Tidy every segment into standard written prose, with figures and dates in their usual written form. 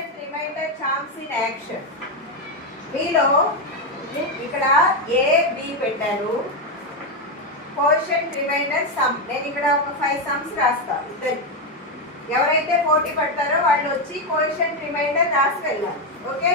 Quotient remainder charms in action. మీలో ఇక్కడ A B పెట్టారు. Quotient remainder sum. నేను ఇక్కడ ఒక 5 సమ్స్ రాస్తాను. ఇద్దరికి ఎవరైతే పోటీ పడతారో వాళ్ళు వచ్చి కోషంట్ రిమైండర్ రాసి వెళ్ళాలి. ఓకే.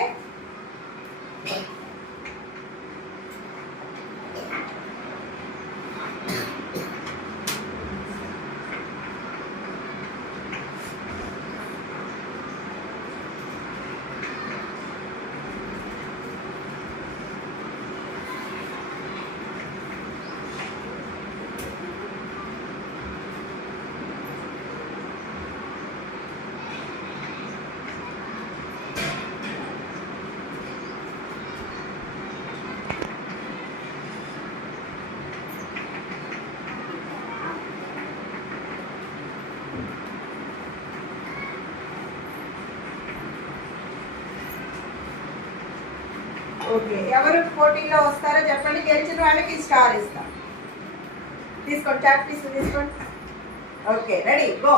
ఓకే, ఎవరు పోటీలో వస్తారో చెప్పండి. గెలిచిన వాళ్ళకి స్టార్ ఇస్తాం. తీసుకోండి, చాక్ పీస్ తీసుకోండి. Okay, ready, go.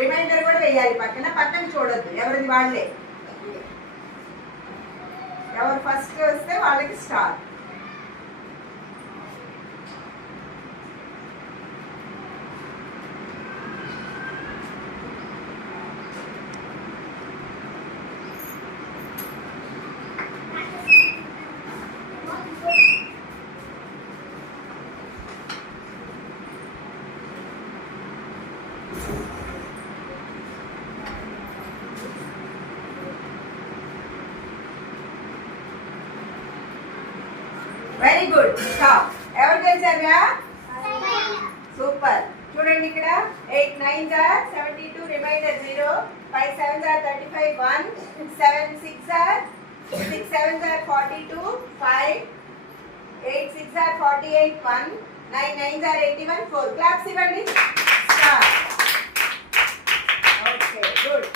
రిమైండర్ కూడా వేయాలి పక్కన చూడొద్దు. ఎవరిది వాళ్ళే. ఎవరు ఫస్ట్ వస్తే వాళ్ళకి స్టార్. Very good, stop. ఎవరు గెలిచారా? సూపర్. చూడండి ఇక్కడ 8 9s are 72, రిమైండర్ 0, 5 7s are 35, 1, 7 6 are 6 7s are 42, 5, 8 6 are 48, 1, 9 9s are 81, 4. క్లాప్స్ ఇవ్వండి. స్టార్. Okay, good.